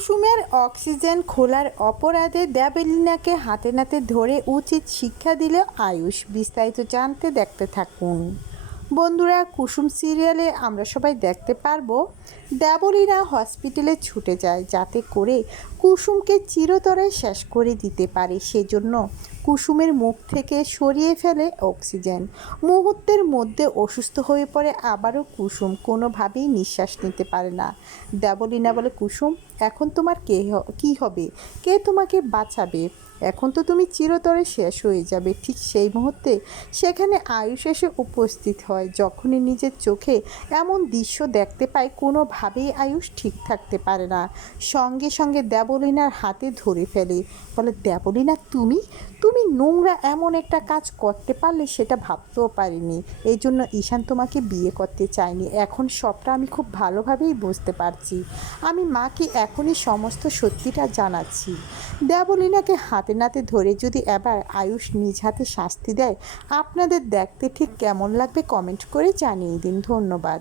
কুসুমের অক্সিজেন খোলার অপরাধে দেবলীনাকে হাতে নাতে ধরে উচিত শিক্ষা দিল আয়ুষ। বিস্তারিত জানতে দেখতে থাকুন বন্ধুরা। কুসুম সিরিয়ালে আমরা সবাই দেখতে পারবো দেবলীনা হসপিটালে ছুটে যায় যাতে করে কুসুমকে চিরতরে শেষ করে দিতে পারে। সেজন্য কুসুমের মুখ থেকে সরিয়ে ফেলে অক্সিজেন। মুহূর্তের মধ্যে অসুস্থ হয়ে পড়ে আবারও কুসুম, কোনোভাবেই নিঃশ্বাস নিতে পারে না। দেবলীনা বলে, কুসুম এখন তোমার কী হবে? কে তোমাকে বাঁচাবে? এখন তো তুমি চিরতরে শেষ হয়ে যাবে। ঠিক সেই মুহূর্তে সেখানে আয়ুষ এসে উপস্থিত হয়। যখনই নিজের চোখে এমন দৃশ্য দেখতে পায় কোনোভাবেই আয়ুষ ঠিক থাকতে পারে না। সঙ্গে সঙ্গে দেবলীনার হাতে ধরে ফেলে, বলে, দেবলীনা তুমি তুমি নোংরা এমন একটা কাজ করতে পারলে সেটা ভাবতেও পারিনি। এই জন্য ঈশান তোমাকে বিয়ে করতে চায়নি। এখন সবটা আমি খুব ভালোভাবেই বুঝতে পারছি। আমি মাকে এখনই সমস্ত সত্যিটা জানাচ্ছি। দেবলীনাকে হাতে নাতে ধরে যদি এবার আয়ুষ নিজ হাতে শাস্তি দেয়, আপনাদের দেখতে ঠিক কেমন লাগবে কমেন্ট করে জানিয়ে দিন। ধন্যবাদ।